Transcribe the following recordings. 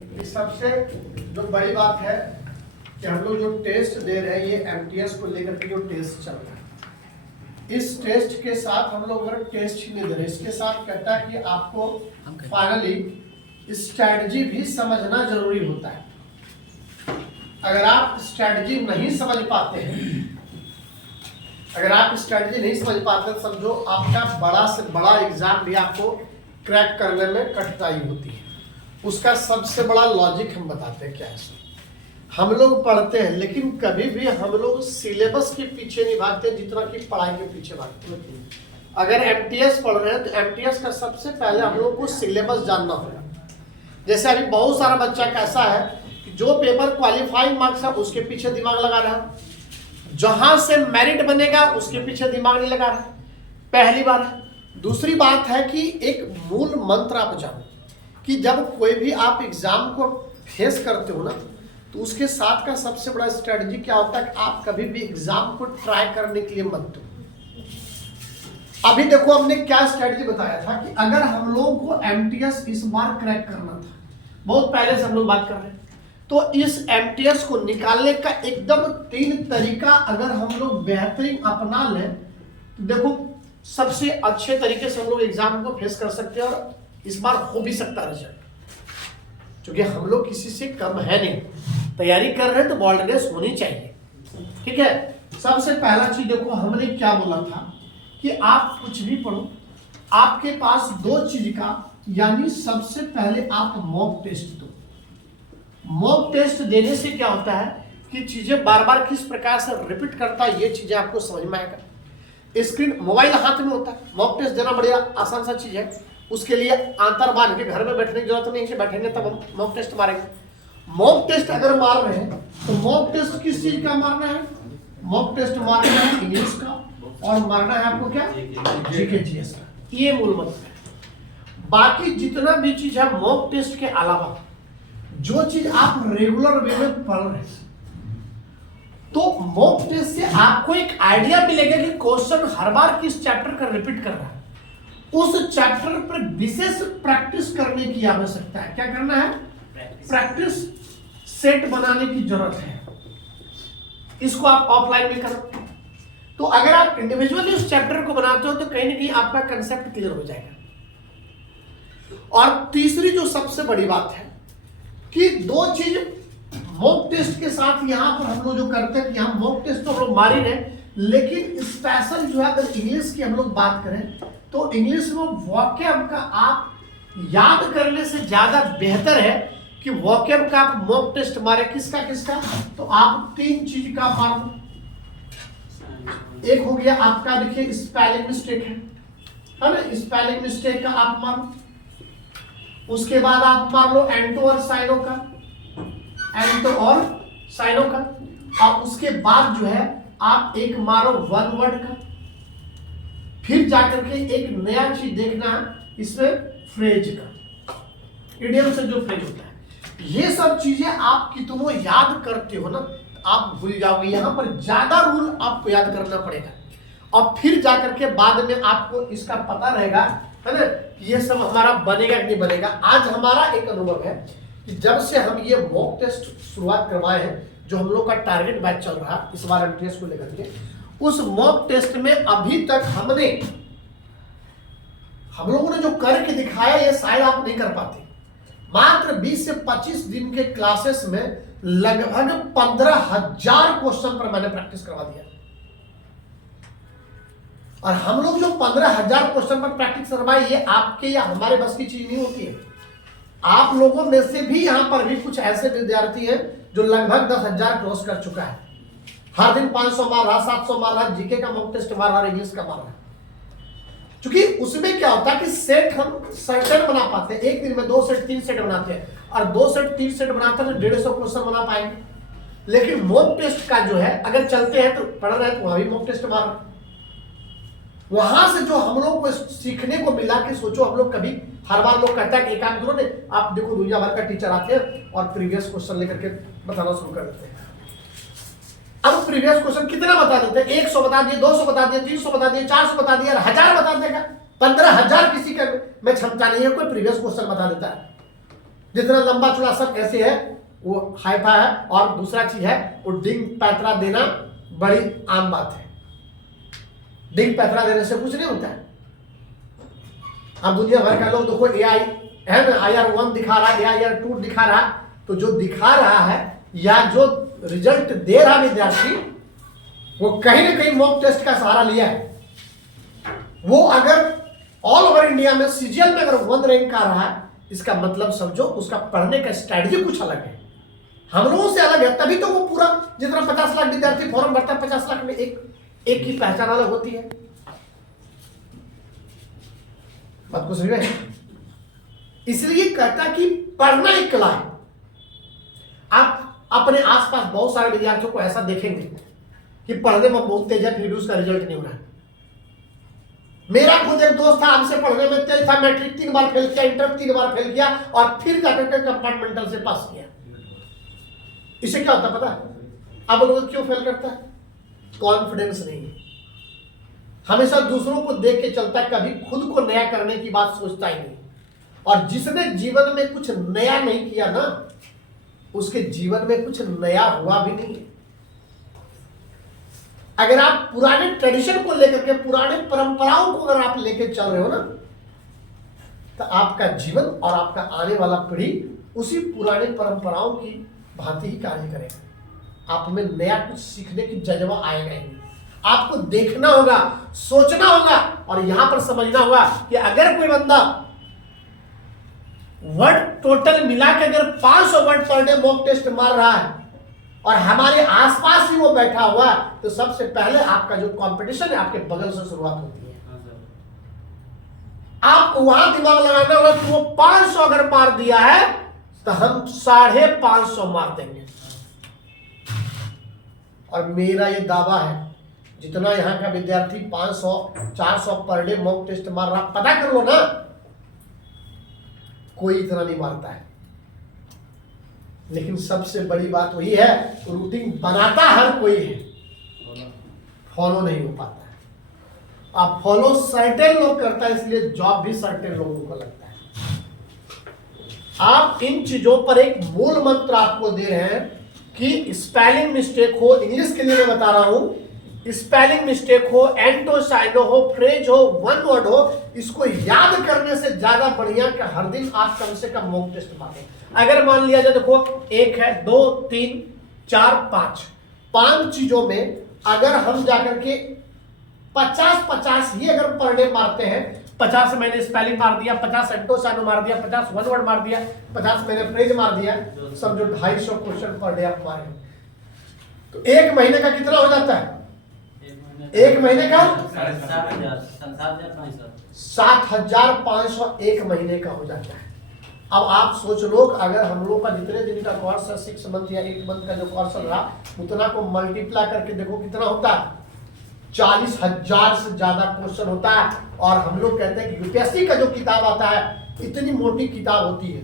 इस सबसे जो बड़ी बात है कि हम लोग जो टेस्ट दे रहे हैं ये एमटीएस को लेकर के जो टेस्ट चल रहा है, इस टेस्ट के साथ हम लोग अगर टेस्ट ही नहीं दे रहे, इसके साथ कहता है कि आपको फाइनली स्ट्रैटेजी भी समझना जरूरी होता है। अगर आप स्ट्रैटेजी नहीं समझ पाते हैं, तो समझो आपका बड़ा से बड़ा एग्जाम भी आपको क्रैक करने में कठिनाई होती है। उसका सबसे बड़ा लॉजिक हम बताते हैं क्या है। हम लोग पढ़ते हैं लेकिन कभी भी हम लोग सिलेबस के पीछे नहीं भागते जितना कि पढ़ाई के पीछे भागते हैं। अगर एमटीएस पढ़ रहे हैं तो एमटीएस का सबसे पहले हम लोग को सिलेबस जानना होगा। जैसे अभी बहुत सारा बच्चा कैसा है कि जो पेपर क्वालिफाइंग मार्क्स है उसके पीछे दिमाग लगा रहा है, जहां से मेरिट बनेगा उसके पीछे दिमाग नहीं लगा रहा, पहली बार। दूसरी बात है कि एक मूल मंत्र आप जानो कि जब कोई भी आप एग्जाम को फेस करते हो ना, तो उसके साथ का सबसे बड़ा स्ट्रेटजी क्या होता है कि आप कभी भी एग्जाम को ट्राई करने के लिए मत दो। अभी देखो हमने क्या स्ट्रेटजी बताया था कि अगर हम लोगों को एमटीएस इस बार क्रैक करना था, बहुत पहले से हम लोग बात कर रहे हैं, तो इस एमटीएस को निकालने का एकदम 3 तरीका अगर हम लोग बेहतरीन अपना लें तो देखो सबसे अच्छे तरीके से हम लोग एग्जाम को फेस कर सकते हैं और इस बार हो भी सकता है रिजल्ट, क्योंकि हम लोग किसी से कम है नहीं, तैयारी कर रहे हैं तो बॉल्डनेस होनी चाहिए। ठीक है, सबसे पहला चीज देखो हमने क्या बोला था कि आप कुछ भी पढ़ो, आपके पास 2 चीज का, यानी सबसे पहले आप मॉक टेस्ट दो। मॉक टेस्ट देने से क्या होता है कि चीजें बार बार किस प्रकार से रिपीट करता है ये चीजें आपको समझ में आएगा। स्क्रीन मोबाइल हाथ में होता है, मॉक टेस्ट देना बढ़िया आसान सा चीज है। उसके लिए आंतर बांध के घर में बैठने की जरूरत नहीं है, बैठेंगे तब हम मॉक टेस्ट मारेंगे। मॉक टेस्ट अगर मार रहे हैं तो मॉक टेस्ट किस चीज का मारना है? मॉक टेस्ट मारना है इंग्लिश का, और मारना है आपको क्या? जीके जीएस का। ये मूल मंत्र है। बाकी जितना भी चीज है मॉक टेस्ट के अलावा जो चीज आप रेगुलर वे में पढ़ रहे हैं, तो मॉक टेस्ट से आपको एक आइडिया मिलेगा कि क्वेश्चन हर बार किस चैप्टर का रिपीट कर रहा है। उस चैप्टर पर विशेष प्रैक्टिस करने की आवश्यकता है। क्या करना है? प्रैक्टिस सेट बनाने की जरूरत है। इसको आप ऑफलाइन भी करो। तो अगर आप इंडिविजुअली उस चैप्टर को बनाते हो तो कहीं ना कहीं आपका कंसेप्ट क्लियर हो जाएगा। और तीसरी जो सबसे बड़ी बात है कि 2 चीज मॉक टेस्ट के साथ यहां पर हम लोग जो करते हैं कि हम मॉक टेस्ट तो हम लोग मार ही रहे, लेकिन स्पेशल जो है अगर इंग्लिश की हम लोग बात करें तो इंग्लिश में वोकैब का आप याद करने से ज्यादा बेहतर है कि वोकैब का आप मॉक टेस्ट मारे। किसका? तो आप 3 चीज का मार दो। एक हो गया आपका, देखिए स्पेलिंग मिस्टेक है ना, स्पेलिंग मिस्टेक का आप मारो। उसके बाद आप मार लो एंटो और साइनो का, और उसके बाद जो है आप एक मारो वन वर्ड का। फिर जाकर के एक नया चीज देखना है इसमें फ्रेज का, इडियम से जो फ्रेज होता है। ये सब चीजें आप कितनों याद करते हो ना आप भूल जाओगे। यहां पर ज्यादा रूल आपको याद करना पड़ेगा और फिर जाकर के बाद में आपको इसका पता रहेगा, है ना, ये सब हमारा बनेगा कि नहीं बनेगा। आज हमारा एक अनुभव है कि जब से हम ये मॉक टेस्ट शुरुआत करवाए हैं, जो हम लोग का टारगेट बैच चल रहा है इस बार एमटीएस को लेकर के, उस मॉक टेस्ट में अभी तक हम लोगों ने जो करके दिखाया ये शायद आप नहीं कर पाते। मात्र 20 से 25 दिन के क्लासेस में लगभग 15,000 क्वेश्चन पर मैंने प्रैक्टिस करवा दिया। और हम लोग जो 15,000 क्वेश्चन पर प्रैक्टिस करवाए ये आपके या हमारे बस की चीज नहीं होती है। आप लोगों में से भी यहां पर भी कुछ ऐसे विद्यार्थी हैं जो लगभग 10,000 क्रॉस कर चुका है। हर दिन 500 मार रहा, 700 मार रहा, जीके का मॉक टेस्ट मार रहा, इंग्लिश का मार रहा। क्योंकि उसमें क्या होता है कि सेट हम सेट बना पाते हैं, एक दिन में 2 सेट 3 सेट बनाते हैं, और 2 सेट 3 सेट बनाते हैं तो 150 क्वेश्चन बना पाएंगे। लेकिन मॉक टेस्ट का जो है अगर चलते हैं तो पढ़ रहे हैं तो वहां भी मॉक टेस्ट मार रहे, वहां से जो हम लोग को सीखने को मिला कि सोचो हम लोग कभी हर बार लोग कहता है कि एक काम करो ने, आप देखो दुनिया भर का टीचर आते हैं और प्रीवियस क्वेश्चन लेकर के बताना शुरू कर देते हैं। अब प्रीवियस क्वेश्चन कितना बता देते हैं? 100 बता दिए, 200 बता दिए, 300 बता दिए, 400 बता दिए, 1000 बता देगा। 15,000 किसी का में क्षमता नहीं है कोई प्रीवियस क्वेश्चन बता देता है। जितना लंबा चौड़ा सब ऐसे है वो हाई फाई है। और दूसरा चीज है वो डिंग पैतरा देना बड़ी आम बात है। डिंग पैतरा देने से कुछ नहीं होता है। अब दुनिया भर का लोग देखो AI है ना, IR1 दिखा रहा है, IR2 दिखा रहा है, तो जो दिखा रहा है या जो रिजल्ट दे रहा विद्यार्थी वो कहीं ना कहीं मॉक टेस्ट का सहारा लिया है। वो अगर ऑल ओवर इंडिया में CGL में अगर 1 रैंक आ रहा है, इसका मतलब समझो उसका पढ़ने का स्ट्रैटेजी कुछ अलग है, हम लोगों से अलग है। तभी तो वो पूरा जितना 50 लाख विद्यार्थी फॉर्म भरता है, 50 लाख में एक की पहचान अलग होती है। बात को समझ में? इसलिए कहता कि पढ़ना एक कला है। आप अपने आसपास बहुत सारे विद्यार्थियों को ऐसा देखेंगे कि पढ़ने में बहुत तेज है फिर भी उसका रिजल्ट नहीं हो रहा है। मेरा खुद एक दोस्त था, हमसे पढ़ने में तेज था, मैट्रिक 3 बार फेल किया, इंटर 3 बार फेल किया और फिर जाकर के कंपार्टमेंटल से पास किया। इसे क्या होता पता है? अब लोग क्यों फेल करता है? कॉन्फिडेंस नहीं है, हमेशा दूसरों को देख के चलता है, कभी खुद को नया करने की बात सोचता ही नहीं। और जिसने जीवन में कुछ नया नहीं किया ना, उसके जीवन में कुछ नया हुआ भी नहीं है। अगर आप पुराने ट्रेडिशन को लेकर के, पुराने परंपराओं को अगर आप लेकर चल रहे हो ना, तो आपका जीवन और आपका आने वाला पीढ़ी उसी पुराने परंपराओं की भांति ही कार्य करेगा। आप में नया कुछ सीखने की जज्बा आएगा ही नहीं। आपको देखना होगा, सोचना होगा और यहां पर समझना होगा कि अगर कोई बंदा वर्ड टोटल मिला के अगर 500 word per day mock test मार रहा है और हमारे आसपास ही वो बैठा हुआ, तो सबसे पहले आपका जो कंपटीशन है आपके बगल से शुरुआत होती है। आपको वहां दिमाग लगाना होगा कि वो 500 अगर मार दिया है तो हम 550 मार देंगे। और मेरा ये दावा है, जितना यहाँ का विद्यार्थी 500 400 पर डे मॉक टेस्ट मार रहा, पता कर लो ना, कोई इतना नहीं मारता है। लेकिन सबसे बड़ी बात वही है, रूटीन बनाता हर कोई है, फॉलो नहीं हो पाता है। आप फॉलो सर्टेन लोग करता है, इसलिए जॉब भी सर्टेन लोगों को लगता है। आप इन चीजों पर एक मूल मंत्र आपको दे रहे हैं कि स्पेलिंग मिस्टेक हो, इंग्लिश के लिए मैं बता रहा हूं, स्पेलिंग मिस्टेक हो, एंटोसाइनो हो, फ्रेज हो, वन वर्ड हो, इसको याद करने से ज्यादा बढ़िया कि हर दिन आप कम से कम मॉक टेस्ट मारें। अगर मान लिया जाए, देखो 1 है 2 3 4 5 चीजों में अगर हम जाकर के 50 ही अगर पर डे मारते हैं, 50 मैंने स्पेलिंग मार दिया, 50 एंटोसाइनो मार दिया, 50 वन वर्ड मार दिया, 50 मैंने फ्रेज मार दिया, समझो 250 क्वेश्चन पर डे आप मारे, तो 1 महीने का कितना हो जाता है? 1 महीने का 7,500 1 महीने का हो जाता है। अब आप सोच लो, अगर हम लोग का जितने दिन का कोर्स है 6 मंथ या 8 मंथ का जो कोर्स रहा, उतना को मल्टीप्लाई करके देखो कितना होता है, 40,000 से ज्यादा क्वेश्चन होता है। और हम लोग कहते हैं कि यूपीएससी का जो किताब आता है इतनी मोटी किताब होती है,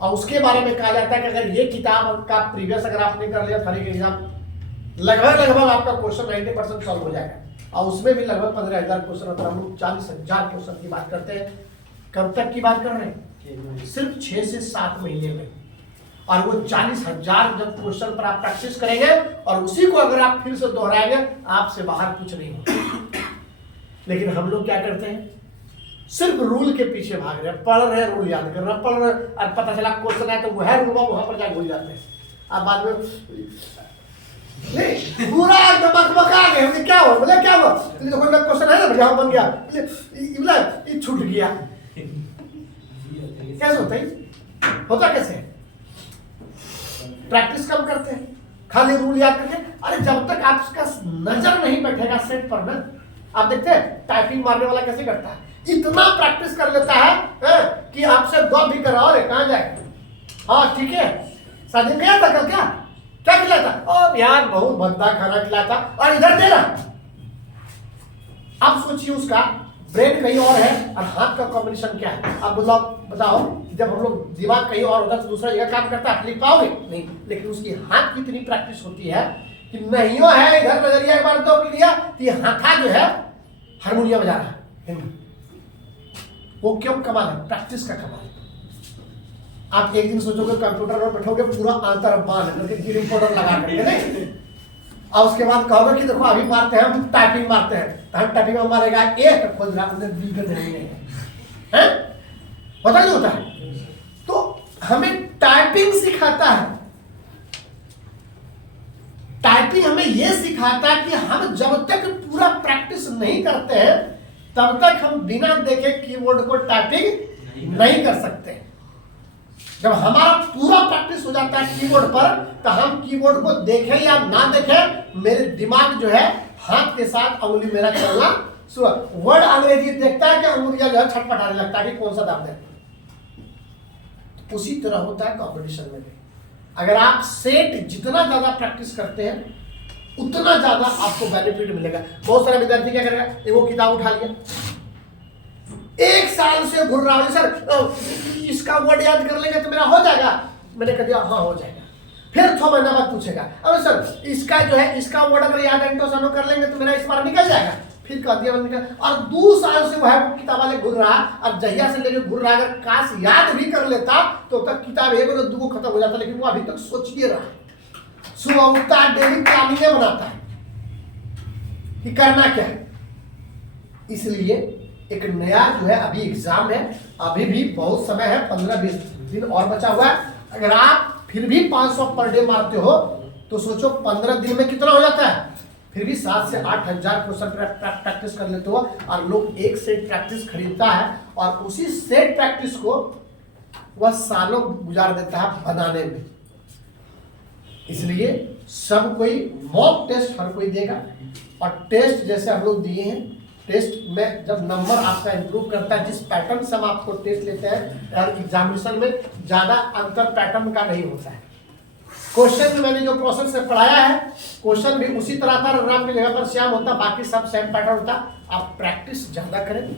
और उसके बारे में कहा जाता है कि अगर ये किताब का प्रीवियस अगर आपने कर लिया थाने के एग्जाम, लगभग आपका क्वेश्चन 90% सॉल्व हो जाएगा। और उसमें भी लगभग 15,000 क्वेश्चन होता है। हम लोग 40,000 क्वेश्चन की बात करते हैं। कब तक की बात कर रहे हैं? सिर्फ 6 से 7 महीने में। और वो 40,000 जब क्वेश्चन पर आप प्रैक्टिस करेंगे और उसी को अगर आप फिर से दोहराएंगे, आपसे बाहर कुछ नहीं होगा। लेकिन हम लोग क्या करते हैं, सिर्फ रूल के पीछे भाग रहे हैं, पढ़ रहे हैं, रूल याद कर रहे हैं, पढ़ रहे हैं, और पता चला क्वेश्चन है तो वह रूल वहां पर जाकर भूल जाते हैं। अब बाद में नहीं पूरा एकदम बका गए, क्या हुआ, बोले क्या हुआ, तो कोई क्वेश्चन है ना भैया बन गया, ये छूट गया। कैसे होता है? होता कैसे? प्रैक्टिस कम करते हैं, खाली रूल याद करके। अरे जब तक आपका नजर नहीं बैठेगा सेट पर ना, आप देखते हैं टाइपिंग मारने वाला कैसे करता है, इतना प्रैक्टिस कर लेता है कि आपसे दो भी कराओ, रे कहाँ जाए, हाँ ठीक है शादी गया था कल, क्या खिलाया था? और यार बहुत भद्दा खाना खिलाया था, और इधर दे रहा। अब सोचिए उसका ब्रेन कहीं और है और हाथ का कॉम्बिनेशन क्या है। अब बताओ, जब हम लोग दिमाग कहीं और होता है तो दूसरा जगह काम करता है, लिख पाओगे नहीं। लेकिन उसकी हाथ की इतनी प्रैक्टिस होती है कि नहीं है इधर नजरिया एक बार तो लिया कि हाथा जो है हारमोनियम बजा रहा है। वो क्यों कमाल है? प्रैक्टिस का कमाल। आप एक दिन सोचोगे कंप्यूटर पर बैठोगे पूरा आंतर बांध करके ग्रीन पाउडर लगा करके नहीं, और उसके बाद कहोगे कि देखो अभी मारते हैं हम टाइपिंग मारते हैं, तो हम टाइपिंग में मारेगा एक तो खोज रहा अंदर बी का नहीं है, पता नहीं होता है। तो हमें टाइपिंग सिखाता है, टाइपिंग हमें यह सिखाता है कि हम जब तक पूरा प्रैक्टिस नहीं करते हैं तब तक हम बिना देखे कीबोर्ड को टाइपिंग नहीं कर सकते। जब हमारा पूरा प्रैक्टिस हो जाता है कीबोर्ड पर, तो हम कीबोर्ड को देखें या ना देखें, मेरे दिमाग जो है हाथ के साथ अंगुली मेरा चलना शुरू। वर्ड अंग्रेजी देखता है कि अंगुलियां जो है छटपटाने लगता है कि कौन सा दाब दे। उसी तरह होता है कॉम्पिटिशन में भी। अगर आप सेट जितना ज्यादा प्रैक्टिस करते हैं उतना ज्यादा आपको बेनिफिट मिलेगा। बहुत सारे विद्यार्थी क्या करेगा, वो किताब उठा लिया, एक साल से घूर रहा हूं सर इसका वर्ड याद कर लेंगे तो मेरा हो जाएगा। मैंने कह दिया हाँ हो जाएगा। फिर 6 महीना बाद पूछेगा अरे सर इसका जो है इसका वर्ड अगर याद एंटो सनो कर लेंगे तो मेरा इस बार निकल जाएगा। फिर कह दिया निकल, और 2 साल से वह किताब वाले घूर रहा, और जहिया से लेके घूर रहा, अगर काश याद भी कर लेता तो तक किताब 1 और 2 खत्म हो जाता, लेकिन वो अभी तक सोचिए रहा है। सुबह उठता है, डेली प्लानिंग बनाता है कि करना क्या है। इसलिए एक नया जो है अभी एग्जाम है, अभी भी बहुत समय है, 15-20 दिन और बचा हुआ है। अगर आप फिर भी 500 पर डे मारते हो तो सोचो 15 दिन में कितना हो जाता है। फिर भी 7 से 8 हजार क्वेश्चन प्रैक्टिस कर लेते हो, और लोग एक सेट प्रैक्टिस खरीदता है और उसी सेट प्रैक्टिस को वह सालों गुजार देता है बनाने में। इसलिए सब कोई मॉक टेस्ट हर कोई देगा, और टेस्ट जैसे हम लोग दिए हैं, टेस्ट में जब नंबर आपका इंप्रूव करता है, जिस पैटर्न से हम आपको टेस्ट लेते हैं एग्जामिनेशन में ज्यादा अंतर पैटर्न का नहीं होता है। क्वेश्चन में मैंने जो प्रोसेस से पढ़ाया है, क्वेश्चन भी उसी तरह था, राम की जगह पर श्याम होता, बाकी सब सेम पैटर्न होता। आप प्रैक्टिस ज्यादा करें,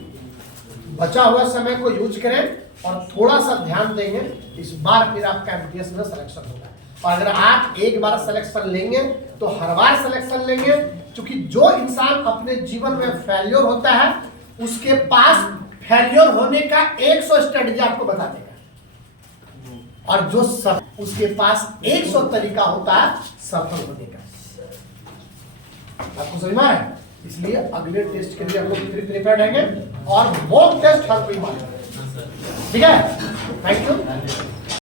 बचा हुआ समय को यूज करें और थोड़ा सा ध्यान देंगे, इस बार फिर आपका एमटीएस में सिलेक्शन होगा। और अगर आप एक बार सिलेक्शन लेंगे तो हर बार सिलेक्शन लेंगे, क्योंकि जो इंसान अपने जीवन में फेल्योर होता है उसके पास फेल्योर होने का 100 स्ट्रेटजी आपको बता देगा, और जो सब उसके पास 100 तरीका होता है सफल होने का। आपको समझ में आ रहा है? इसलिए अगले टेस्ट के लिए हम लोग प्रिपेयर्ड रहेंगे, और मॉक टेस्ट हर कोई मारेगा। ठीक है, थैंक यू।